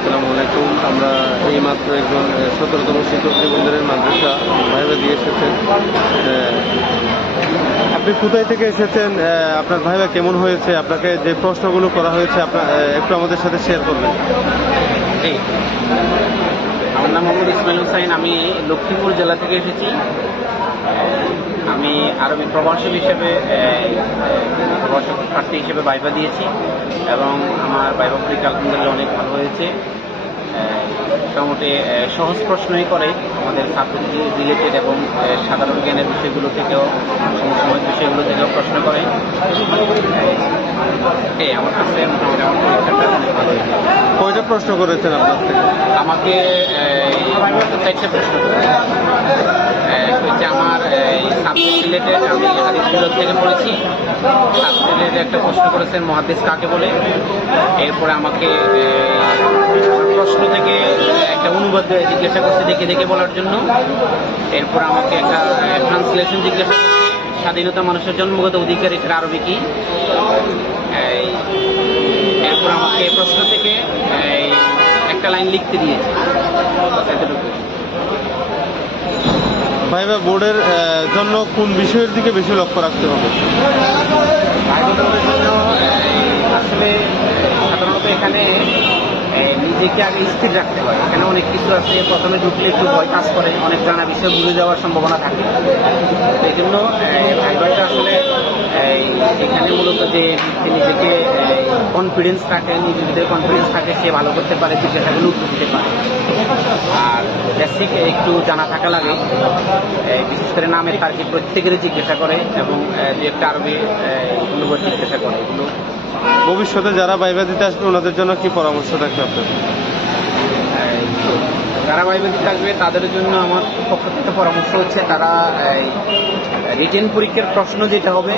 আসসালামু আলাইকুম। আমরা এই মাত্র একজন 17তম শিক্ষক নিবন্ধনের মাদ্রাসা ভাইবা দিয়ে এসেছেন। আপনি কোথায় থেকে এসেছেন? আপনার ভাইবা কেমন হয়েছে? আপনাকে যে প্রশ্নগুলো করা হয়েছে আপনার একটু আমাদের সাথে শেয়ার করবেন। আমার নাম মোহাম্মদ ইসমাইল হুসাইন। আমি লক্ষ্মীপুর জেলা থেকে এসেছি। আমি আরবি প্রভাষক হিসেবে প্রভাষক প্রার্থী হিসেবে ভাইবা দিয়েছি এবং আমার ভাইবা পরীক্ষা আলহামদুলিল্লাহ অনেক ভালো হয়েছে। মোটামুটি সহজ প্রশ্নই করে আমাদের সাবজেক্ট রিলেটেড এবং সাধারণ জ্ঞানের বিষয়গুলো থেকেও সমসাময়িক বিষয়গুলো থেকেও প্রশ্ন করে। আমার কাছে মোটামুটি আমার পরীক্ষাটা অনেক ভালো হয়েছে। কয়টা প্রশ্ন করেছেন আপনার থেকে? আমাকে 4টে প্রশ্ন করেছে। হচ্ছে আমার সাবজেক্ট রিলেটেড আমি হাদিস বিভাগ থেকে পড়েছি। সাবজেক্ট রিলেটেড একটা প্রশ্ন করেছেন মুহাদ্দিস কাকে বলে। এরপরে আমাকে প্রশ্ন থেকে একটা অনুবাদ জিজ্ঞাসা করছে দেখে দেখে বলার জন্য। এরপর আমাকে একটা ট্রান্সলেশন জিজ্ঞাসা করছে, স্বাধীনতা মানুষের জন্মগত অধিকার, এটার আরবি কি। এরপর আমাকে প্রশ্ন থেকে একটা লাইন লিখতে দিয়েছে। ভাইবা বোর্ডের জন্য কোন বিষয়ের দিকে বেশি লক্ষ্য রাখতে হবে? ভাইবা বোর্ডের জন্য আসলে সাধারণত এখানে নিজেকে আগে স্থির রাখতে হয়। এখানে অনেক কিছু আছে, প্রথমে ঢুকলে একটু ভয় কাজ করে, অনেক জানা বিষয় ভুলে যাওয়ার সম্ভাবনা থাকে। এই জন্য ভাইবাটা আসলে এখানে মূলত যে নিজেকে কনফিডেন্স রাখে, নিজের ভিতরে কনফিডেন্স থাকে, সে ভালো করতে পারে, জিজ্ঞাসাগুলো উত্তর দিতে পারে। আর বেসিক একটু জানা থাকা লাগে, বিশেষ করে নামের তারিখ প্রত্যেকেরই জিজ্ঞাসা করে এবং যে একটা আরবি অনুবাদ জিজ্ঞাসা করে। এগুলো ভবিষ্যতে যারা ভাইবা দিতে আসবে ওনাদের জন্য কি পরামর্শ থাকবে আপনার? যারা ভাইবা দিতে আসবে তাদের জন্য আমার পক্ষ থেকে পরামর্শ হচ্ছে তারা রিটেন পরীক্ষার প্রশ্ন যেটা হবে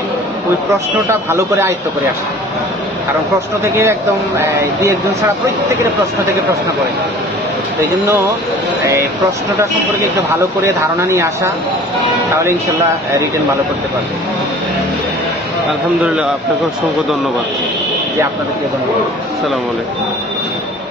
ওই প্রশ্নটা ভালো করে আয়ত্ত করে আসে। কারণ প্রশ্ন থেকে একদম দুই একজন ছাড়া প্রত্যেকের প্রশ্ন থেকে প্রশ্ন করে। এই জন্য প্রশ্নটা সম্পর্কে একটু ভালো করে ধারণা নিয়ে আসা, তাহলে ইনশাল্লাহ রিটেন ভালো করতে পারবে। আলহামদুলিল্লাহ, আপনাকে অসংখ্য ধন্যবাদ। যে আপনাদেরকে ধন্যবাদ। আসসালামু আলাইকুম।